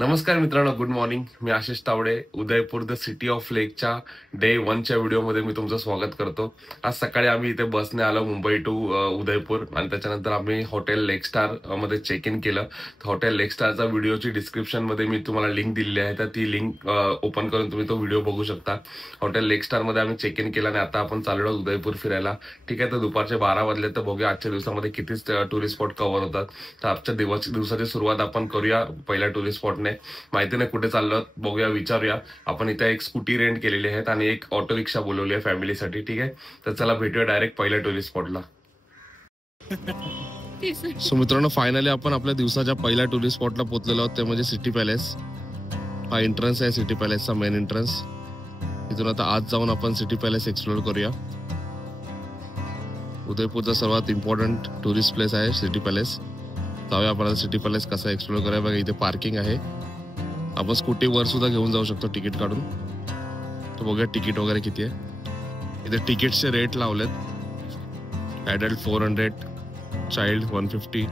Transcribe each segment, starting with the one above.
नमस्कार मित्रांनो, good morning. मी Ashish Tawde. Udaipur the city of लेकच्या डे 1च्या व्हिडिओमध्ये मी तुमचं स्वागत करतो. आज सकाळी आम्ही इथे बसने आलो मुंबई टू उदयपूर आणि त्याच्यानंतर आम्ही हॉटेल लेक स्टार मध्ये चेक इन केलं. हॉटेल लेक स्टारचा व्हिडिओची डिस्क्रिप्शनमध्ये मी तुम्हाला लिंक दिलेली आहे, तर ती लिंक ओपन करून तुम्ही तो व्हिडिओ बघू शकता. हॉटेल लेक स्टारमध्ये आम्ही चेक इन केलं आणि आता आपण चाललो उदयपूर फिरायला. ठीक आहे, तर दुपारचे 12 वाजले, तर बघूया आजच्या दिवसामध्ये किती टुरिस्ट स्पॉट कव्हर होतात. तर आजच्या दिवसाची सुरुवात आपण करूया पहिल्या टुरिस्ट स्पॉटने. माहिती नाही कुठे चाललो, बघूया, विचारूया. आपण इथे एक स्कूटी रेंट केलेली आहे आणि एक ऑटो रिक्षा बोलवली आहे फॅमिलीसाठी. ठीक आहे, तर चला भेटूया डायरेक्ट पहिल्या टुरिस्ट स्पॉटला. सो मित्रांनो, फायनली आपण आपल्या दिवसाच्या पहिल्या टुरिस्ट स्पॉटला पोहोचलेलो आहोत, ते म्हणजे सिटी पॅलेस. हा एंट्रन्स आहे सिटी पॅलेसचा, मेन एंट्रन्स. इथून आता आज जाऊन आपण सिटी पॅलेस एक्सप्लोर करूया. उदयपूरचा सर्वात इम्पॉर्टंट टुरिस्ट प्लेस आहे सिटी पॅलेस. जाऊया आपण सिटी पॅलेस कसा एक्सप्लोर करूया. बघा, इथे पार्किंग आहे. आपण स्कूटी वर सुद्धा घेऊन जाऊ शकतो तिकीट काढून. तर बघूया तिकीट वगैरे किती आहे. इथे तिकीटचे रेट लावलेत. ॲडल्ट 400, चाइल्ड 150.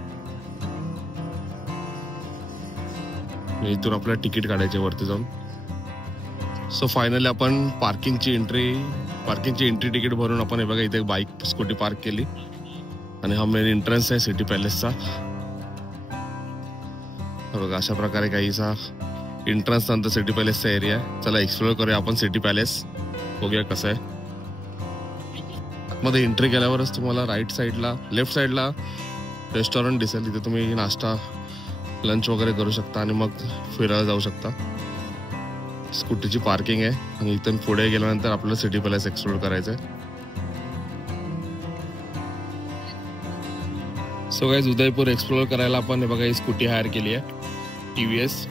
इथून आपल्याला तिकीट काढायचे वरती जाऊन. सो फायनली आपण पार्किंगची एंट्री तिकीट भरून आपण हे बघा इथे बाईक स्कूटी पार्क केली आणि हा मेन एंट्रन्स आहे सिटी पॅलेसचा. बघा, अशा प्रकारे काहीसा एंट्रन्स नंतर सिटी पॅलेसचा एरिया आहे. चला एक्सप्लोर करूया आपण सिटी पॅलेस, बघूया कसं आहे. आतमध्ये एंट्री केल्यावरच तुम्हाला लेफ्ट साईडला रेस्टॉरंट दिसेल. तिथे तुम्ही नाश्ता, लंच वगैरे करू शकता आणि मग फिरायला जाऊ शकता. स्कूटीची पार्किंग आहे आणि इथून पुढे गेल्यानंतर आपल्याला सिटी पॅलेस एक्सप्लोर करायचं आहे. सो गाईज, उदयपूर एक्सप्लोर करायला आपण हे बघा ही स्कूटी हायर केली आहे, TVS.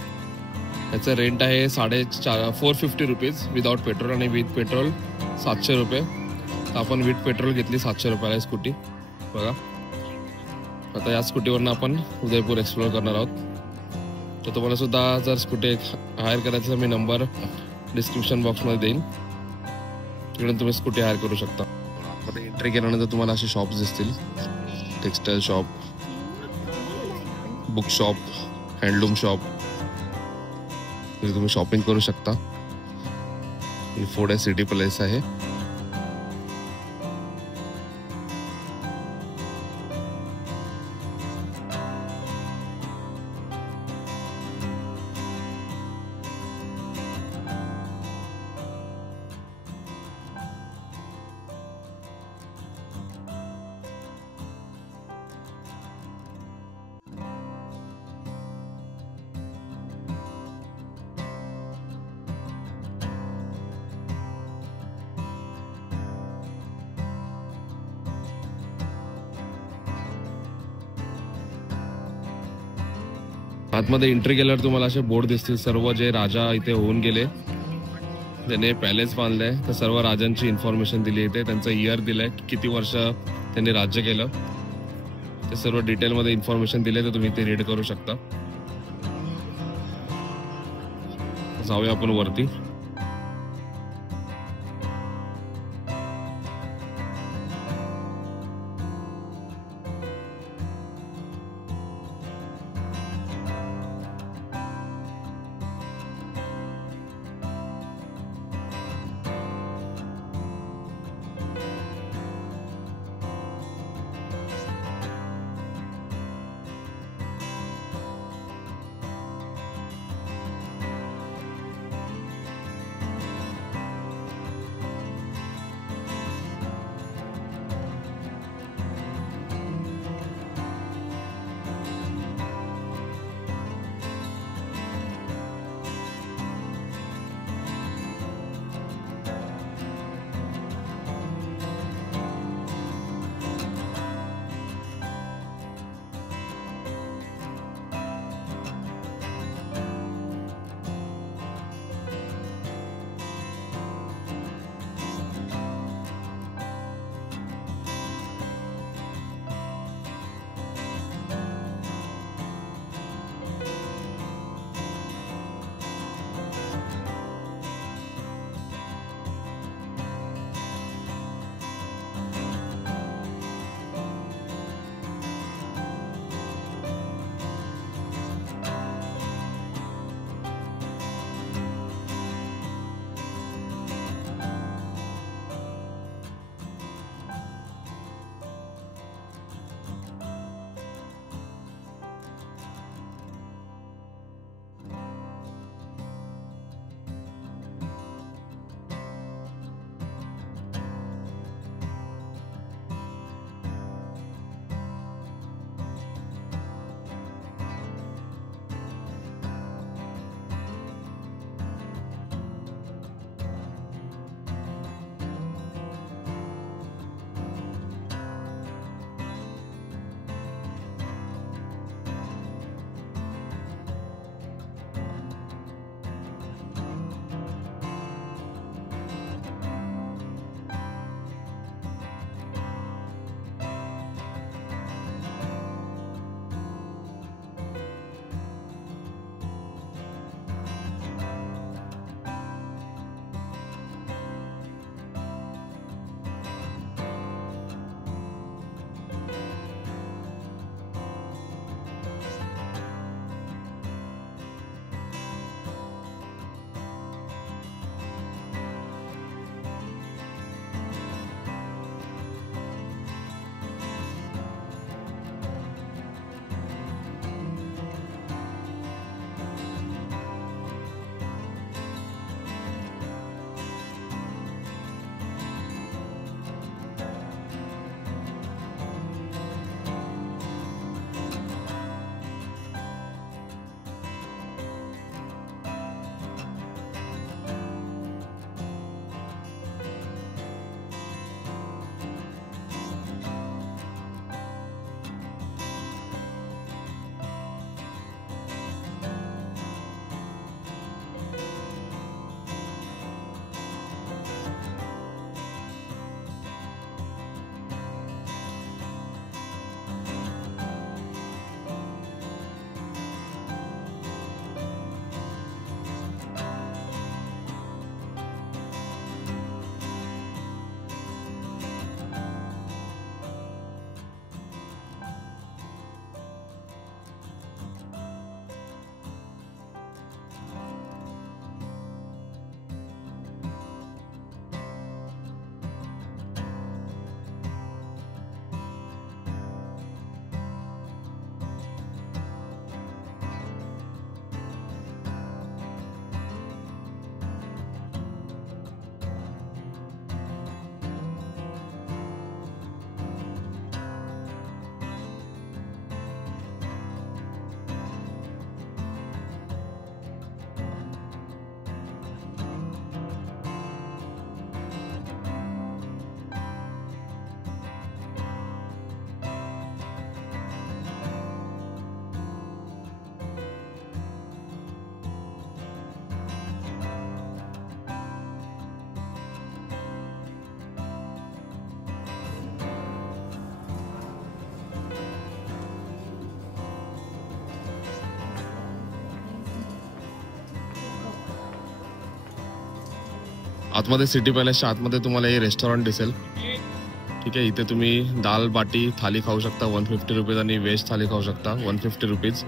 याचं रेंट आहे 450 रुपीज विदाउट पेट्रोल आणि विथ पेट्रोल 700 रुपये. तर आपण विथ पेट्रोल घेतली 700 रुपयाला स्कूटी. बघा, आता या स्कूटीवरनं आपण उदयपूर एक्सप्लोर करणार आहोत. तर तुम्हाला सुद्धा जर स्कूटी हायर करायचं तर मी नंबर डिस्क्रिप्शन बॉक्समध्ये देईन, तिकडून तुम्ही स्कूटी हायर करू शकता. आता एंट्री केल्यानंतर तुम्हाला असे शॉप्स दिसतील. Textile shop, book shop, handloom shop, तिथे तुम्ही शॉपिंग करू शकता. पुढे सिटी पॅलेस आहे. आतमध्ये एंट्री केल्यावर तुम्हाला असे बोर्ड दिसतील. सर्व जे राजा इथे होऊन गेले, ज्याने पॅलेस बांधलंय, तर सर्व राजांची इन्फॉर्मेशन दिली इथे. त्यांचं इयर दिलंय, किती वर्ष त्यांनी राज्य केलं, ते सर्व डिटेलमध्ये इन्फॉर्मेशन दिले, तर तुम्ही ते रीड करू शकता. जाऊया आपण वरती. आतमध्ये सिटी पॅलेसच्या आतमध्ये तुम्हाला हे रेस्टॉरंट दिसेल. ठीक आहे, इथे तुम्ही दाल बाटी थाली खाऊ शकता 150 रुपीज आणि व्हेज थाली खाऊ शकता 150 रुपीज.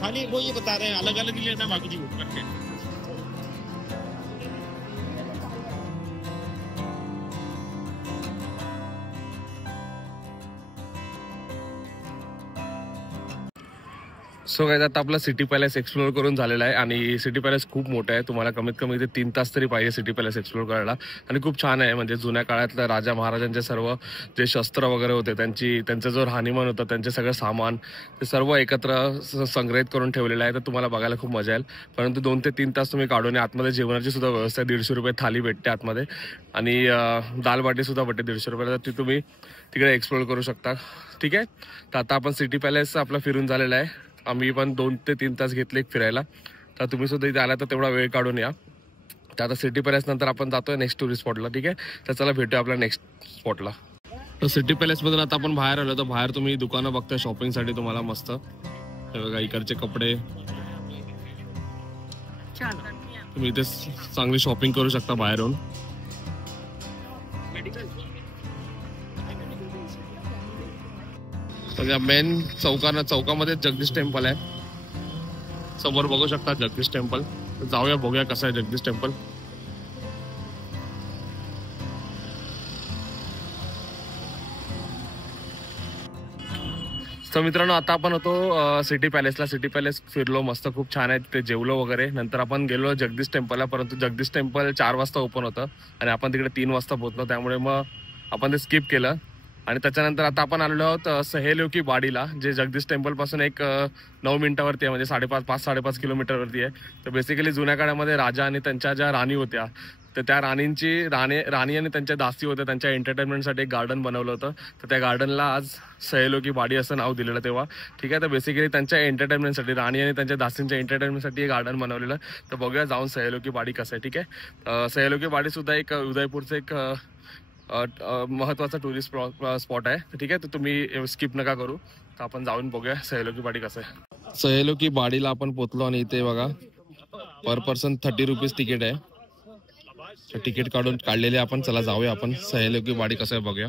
थाली वो ये बता रहे हैं अलग अलग ही लेना बाकी जी करके. सो गाइस, आता आपला सिटी पॅलेस एक्सप्लोर करून झालेला आहे आणि सिटी पॅलेस खूप मोठा आहे. तुम्हाला कमीत कमी इथे 3 तास तरी पाहिजे सिटी पॅलेस एक्सप्लोर करायला. आणि खूप छान आहे, म्हणजे जुन्या काळातल्या राजा महाराजांचे सर्व जे शस्त्र वगैरे होते त्यांचा जो राहणीमान होता, त्यांचे सगळं सामान ते सर्व एकत्र संग्रहित करून ठेवलेलं आहे. तर तुम्हाला बघायला खूप मजा येईल. परंतु 2 ते 3 तास तुम्ही काढून आतमध्ये जेवणाची सुद्धा व्यवस्था आहे. 150 रुपये थाली भेटते आतमध्ये आणि दाल बाटी सुद्धा भेटते 150 रुपयाला. तर ती तुम्ही तिकडे एक्सप्लोर करू शकता. ठीक आहे, तर आता आपण सिटी पॅलेस आपला फिरून झालेला आहे. आम्ही पण 2 ते 3 तास घेतले फिरायला. तर तुम्ही सुद्धा इथे आला तर तेवढा वेळ काढून या. तर आता सिटी पॅलेस नंतर आपण जातोय नेक्स्ट टुरिस्ट स्पॉटला. ठीक आहे, तर चला भेटूया आपल्या नेक्स्ट स्पॉटला. तर सिटी पॅलेसमधून आता आपण बाहेर आलो. तर बाहेर तुम्ही दुकानं बघताय शॉपिंगसाठी तुम्हाला मस्त. हे बघा इकडचे कपडे, तुम्ही इथे चांगली शॉपिंग करू शकता बाहेरून. मेन चौकामध्ये जगदीश टेम्पल आहे. समोर बघू शकता जगदीश टेम्पल. जाऊया बघूया कसं आहे जगदीश टेम्पल. तर मित्रांनो, आता आपण होतो सिटी पॅलेसला. सिटी पॅलेस फिरलो मस्त, खूप छान आहे. तिथे जेवलो वगैरे. नंतर आपण गेलो जगदीश टेम्पलला. परंतु जगदीश टेम्पल 4 वाजता ओपन होतं आणि आपण तिकडे 3 वाजता पोहोचलो. त्यामुळे मग आपण ते स्किप केलं. आणि त्याच्यानंतर आता आपण आलेलो आहोत सहेलियों की बाडीला, जे जगदीश टेम्पल पासून एक 9 मिनिटावरती आहे, म्हणजे 5.5 किलोमीटरवरती आहे. तर बेसिकली जुन्या काळामध्ये राजा आणि त्यांच्या ज्या राणी होत्या, तर त्या राणी आणि त्यांच्या दासी होत्या, त्यांच्या एंटरटेनमेंटसाठी एक गार्डन बनवलं होतं. तर त्या गार्डनला आज सहेलियों की बाडी असं नाव दिलेलं तेव्हा. ठीक आहे, तर बेसिकली त्यांच्या एंटरटेनमेंटसाठी, राणी आणि त्यांच्या दासींच्या एंटरटेनमेंटसाठी हे गार्डन बनवलेलं. तर बघूया जाऊन सहेलियों की बाडी कसं आहे. ठीक आहे, सहेलियों की बाडी सुद्धा एक उदयपूरचं एक महत्वाचा टुरिस्ट स्पॉट आहे. ठीक आहे, तर तुम्ही स्किप नका करू. तर आपण जाऊन बघूया सहेलियों की बाडी कसं आहे. सहेलियों की बाडीला आपण पोहोचलो आणि इथे बघा पर पर्सन 30 रुपीज तिकीट आहे. तिकीट काढलेले आपण. चला जाऊया आपण सहेलियों की बाडी कसं आहे बघूया.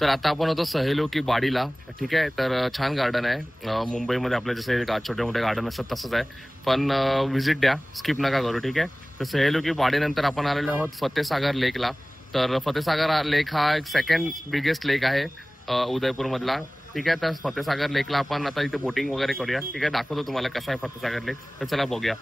तर आता आपण होतो सहेलियों की बाडीला. ठीक आहे, तर छान गार्डन आहे. मुंबईमध्ये आपले जसे छोटे मोठे गार्डन असतात तसंच आहे. पण व्हिजिट द्या, स्किप नका करू. ठीक आहे, तर सहेलियों की बाडीनंतर आपण आलेलो आहोत फतेसागर लेकला. तर फतेसागर लेक हा एक सेकंड बिगेस्ट लेक आहे उदयपूरमधला. ठीक आहे, तर फतेसागर लेकला आपण आता इथे बोटिंग वगैरे करूया. ठीक आहे, दाखवतो तुम्हाला कसा आहे फतेसागर लेक. तर चला बघूया.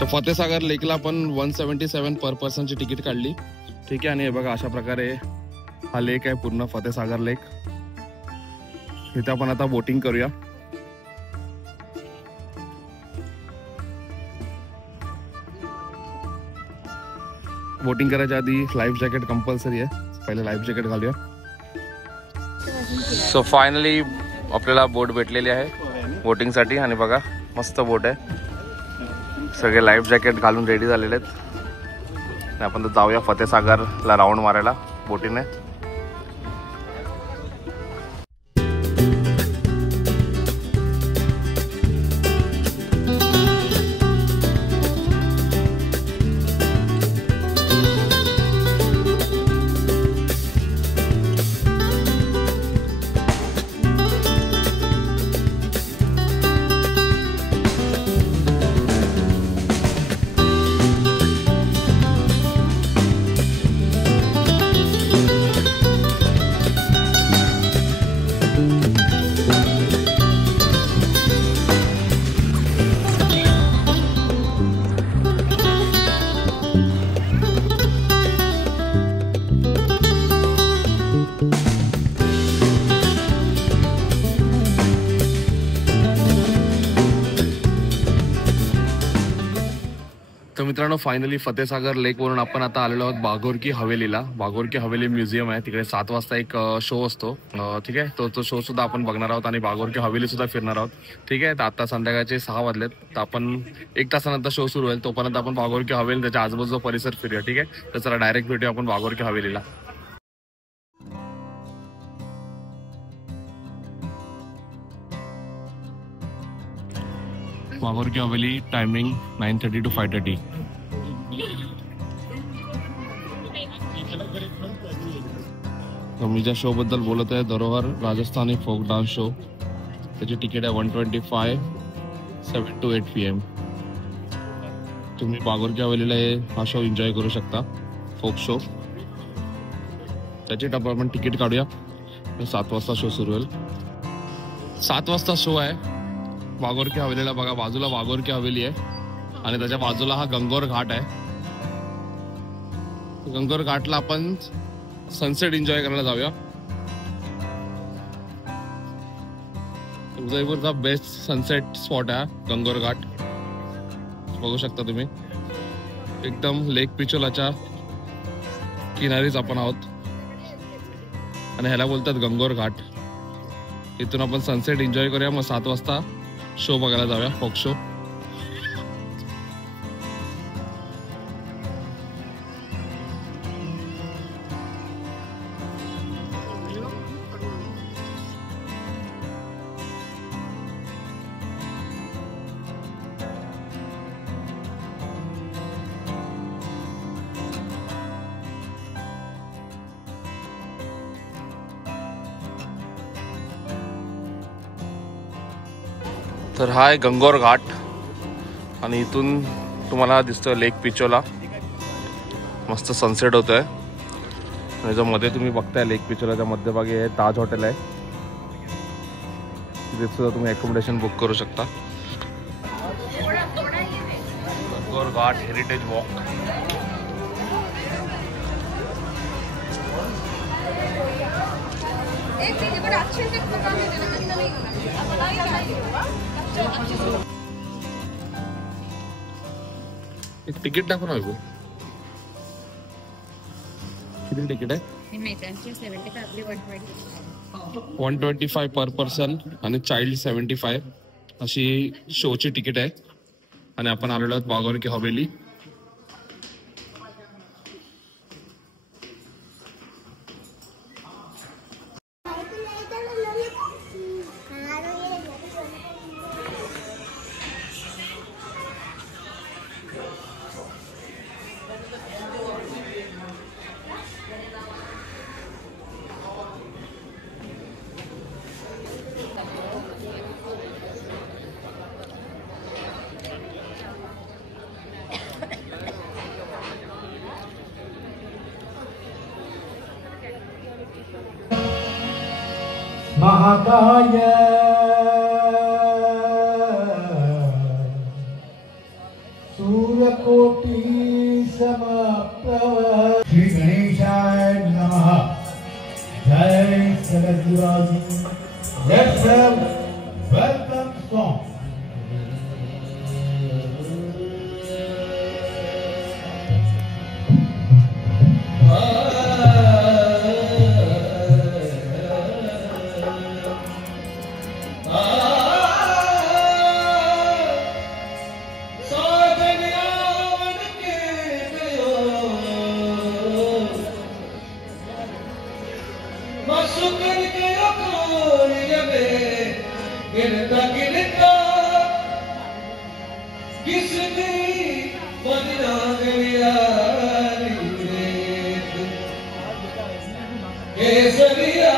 तर फतेसागर लेकला आपण 177 पर पर्सनची तिकीट काढली. ठीक आहे, आणि हे बघा अशा प्रकारे हा लेक आहे पूर्ण फतेसागर लेक. इथे आपण आता बोटिंग करूया. बोटिंग करायच्या आधी लाईफ जॅकेट कंपल्सरी आहे. पहिले लाईफ जॅकेट घालूया. सो फायनली आपल्याला बोट भेटलेली आहे बोटिंगसाठी. आणि बघा मस्त बोट आहे. सगळे लाईफ जॅकेट घालून रेडी झालेले आहेत. आपण तर जाऊया फतेसागरला राऊंड मारायला बोटीने. तर मित्रांनो फायनली फतेसागर लेक वरून आपण आता आलेलो आहोत बागोरकी हवेलीला. बागोरकी हवेली म्युझियम आहे तिकडे. 7 वाजता एक शो असतो. ठीक आहे, तो शो सुद्धा आपण बघणार आहोत आणि बागोरकी हवेली सुद्धा फिरणार आहोत. ठीक आहे, तर आता संध्याकाळचे 6 वाजलेत. तर आपण 1 तासानंतर शो सुरू होईल. तोपर्यंत आपण बागोरकी हवेली त्याच्या आजूबाजूचा परिसर फिरूया. ठीक आहे, तर चला डायरेक्ट भेटूया आपण बागोरकी हवेलीला. बागोरकी हवेली टायमिंग 9:30 to 5:30. मी ज्या शो बद्दल बोलत आहे धरोहर राजस्थानी फोक डान्स शो. त्याची तिकीट आहे 125 7 to 8 PM. तुम्ही बागोरकी हवेलीला हा शो एन्जॉय करू शकता फोक शो. त्याची आपण तिकीट काढूया. 7 वाजता शो सुरू होईल. 7 वाजता शो आहे बागोरकी हवेलीला. बघा बाजूला बागोरकी हवेली आहे आणि त्याच्या बाजूला हा गंगोर घाट आहे. गंगोर घाटला आपण सनसेट एन्जॉय करायला जाऊया. उदयपूरचा बेस्ट सनसेट स्पॉट आहे गंगोर घाट. बघू शकता तुम्ही एकदम लेक पिचोलाच्या किनारीच आपण आहोत आणि ह्याला बोलतात गंगोर घाट. इथून आपण सनसेट एन्जॉय करूया. मग 7 वाजता शो बघायला जाऊया फोक शो. तर हा आहे गंगोर घाट आणि इथून तुम्हाला दिसतं लेक पिचोला. मस्त सनसेट होत आहे. आणि जो मध्ये तुम्ही बघताय लेक पिचोलाच्या मध्यभागी आहे ताज हॉटेल आहे. तिथे सुद्धा तुम्ही अकोमोडेशन बुक करू शकता. गंगोर घाट हेरिटेज वॉक. एक तिकीट टाकू ना. किती तिकीट आहे? 125 पर पर्सन आणि चाइल्ड 75 अशी शोची तिकीट आहे. आणि आपण आलेलो आहोत बागोरकी हवेली. महाकाय सूर्यकोटि समप्रभ. श्री गणेशाय नमः. जय सदगुरुजी. Let's have welcome song. गिरता गिरता किसने बदला गया केसरिया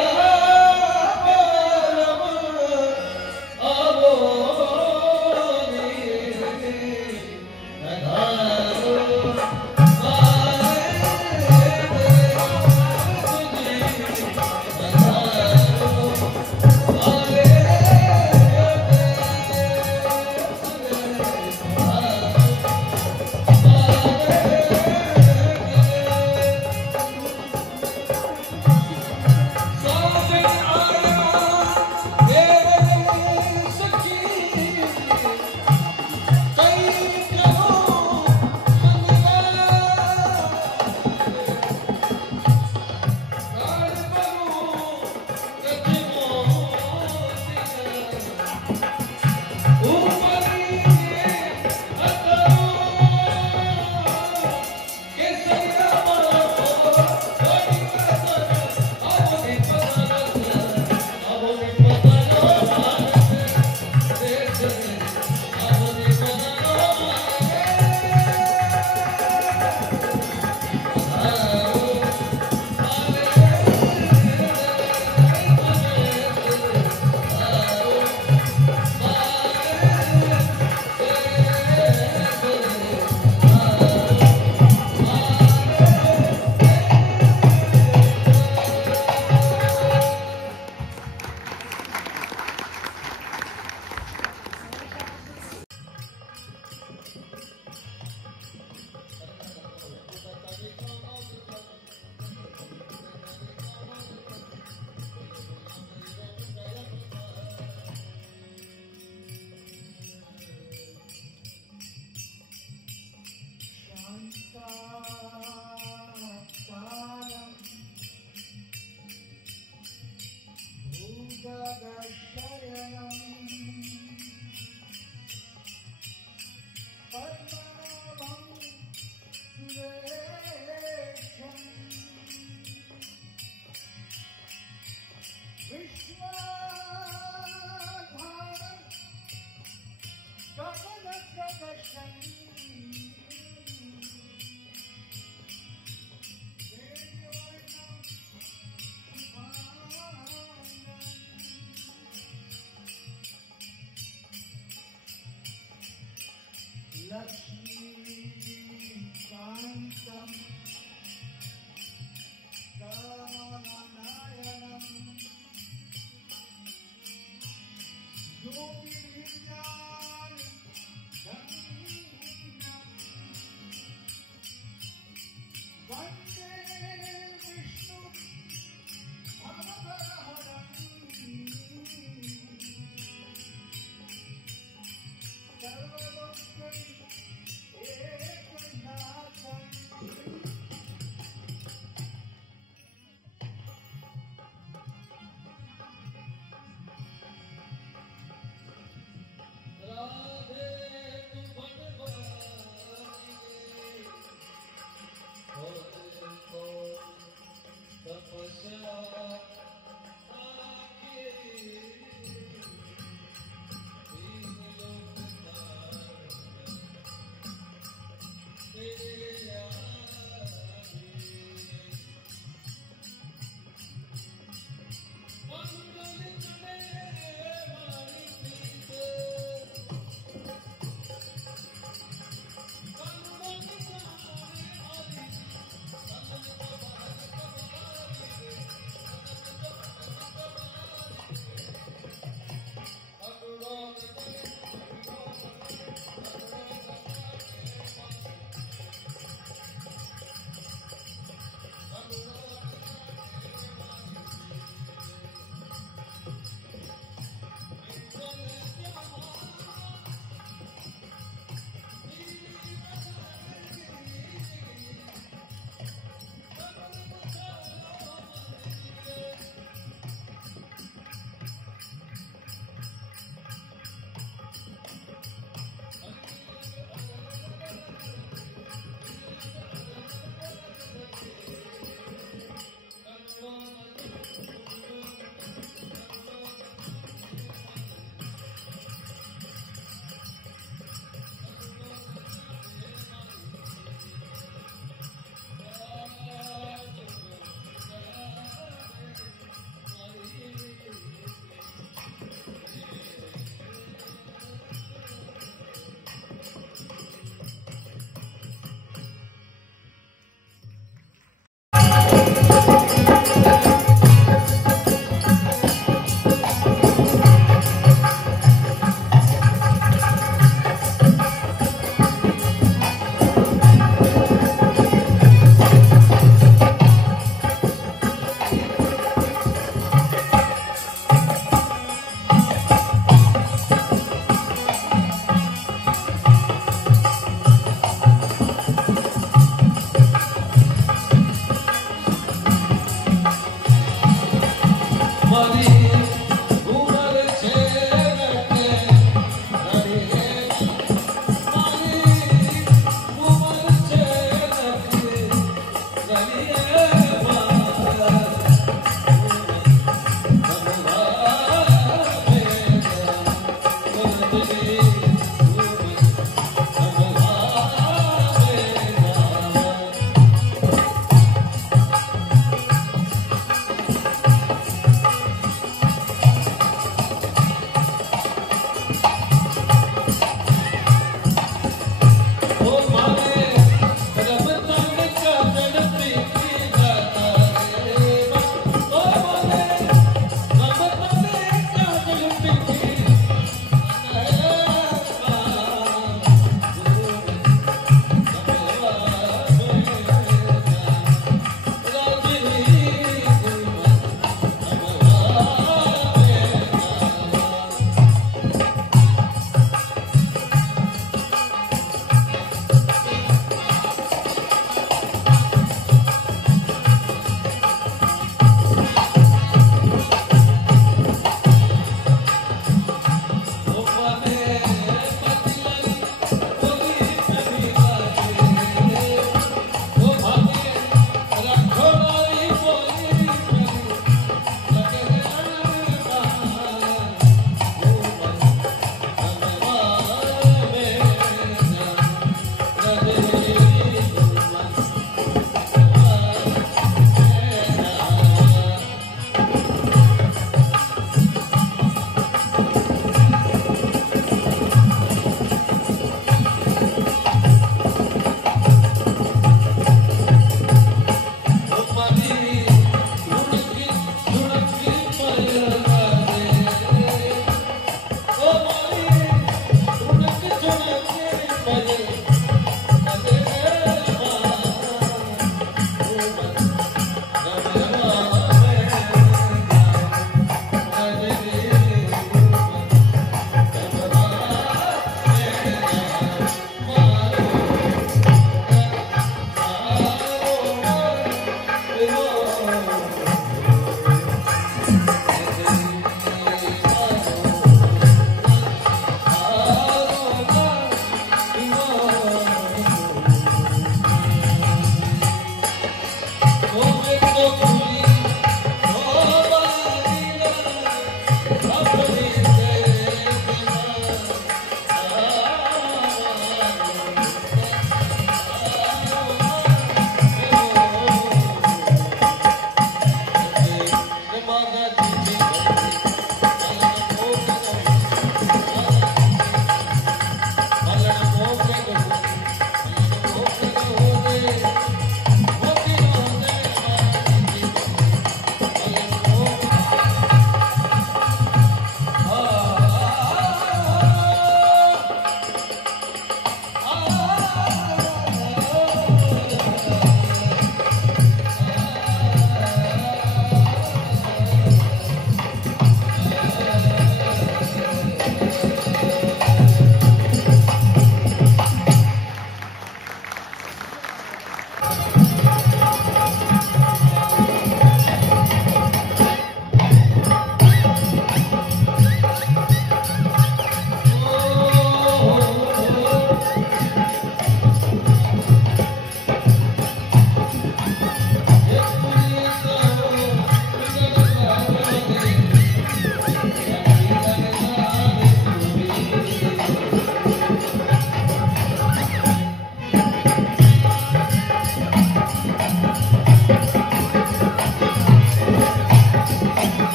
Ah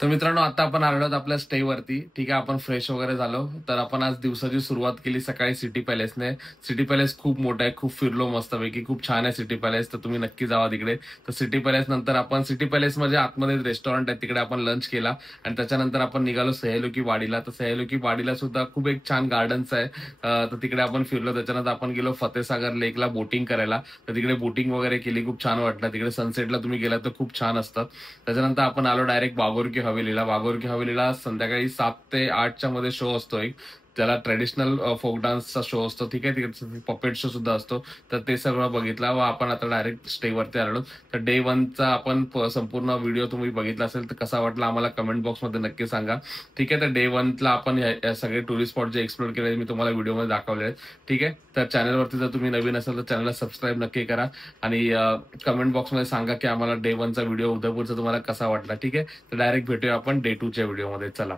तर मित्रांनो आता आपण आलो आहोत आपल्या स्टे वरती. ठीक आहे, आपण फ्रेश वगैरे झालो. तर आपण आज दिवसाची सुरुवात केली सकाळी सिटी पॅलेसने. सिटी पॅलेस खूप मोठा आहे, खूप फिरलो मस्तपैकी, खूप छान आहे सिटी पॅलेस. तर तुम्ही नक्की जावा तिकडे. तर सिटी पॅलेस नंतर आपण सिटी पॅलेस म्हणजे आतमध्ये रेस्टॉरंट आहे, तिकडे आपण लंच केला आणि त्याच्यानंतर आपण निघालो सह्याद्री वाडीला. तर सह्याद्री वाडीला सुद्धा खूप एक छान गार्डन्स आहे. तर तिकडे आपण फिरलो. त्याच्यानंतर आपण गेलो फतेसागर लेकला बोटिंग करायला. तर तिकडे बोटिंग वगैरे केली, खूप छान वाटलं. तिकडे सनसेटला तुम्ही गेला तर खूप छान असतं. त्याच्यानंतर आपण आलो डायरेक्ट वाघोर की हवेलीला. वाघोर की हवेलीला संध्याकाळी 7 ते 8च्या मध्ये शो असतो एक, त्याला ट्रेडिशनल फोक डान्सचा शो असतो. ठीक आहे, तिकडे पपेट शो सुद्धा असतो. तर ते सगळं बघितलं व आपण आता डायरेक्ट स्टे वरती आलो. तर डे 1चा आपण संपूर्ण व्हिडिओ तुम्ही बघितला असेल तर कसा वाटला आम्हाला कमेंट बॉक्समध्ये नक्की सांगा. ठीक आहे, तर डे 1ला आपण या सगळे टुरिस्ट स्पॉट जे एक्सप्लोर केले मी तुम्हाला व्हिडिओमध्ये दाखवले आहेत. ठीक आहे, तर चॅनलवरती जर तुम्ही नवीन असाल तर चॅनलला सबस्क्राईब नक्की करा आणि कमेंट बॉक्समध्ये सांगा की आम्हाला डे 1चा व्हिडिओ उदयपूरचा तुम्हाला कसा वाटला. ठीक आहे, तर डायरेक्ट भेटूया आपण डे 2च्या व्हिडिओमध्ये. चला.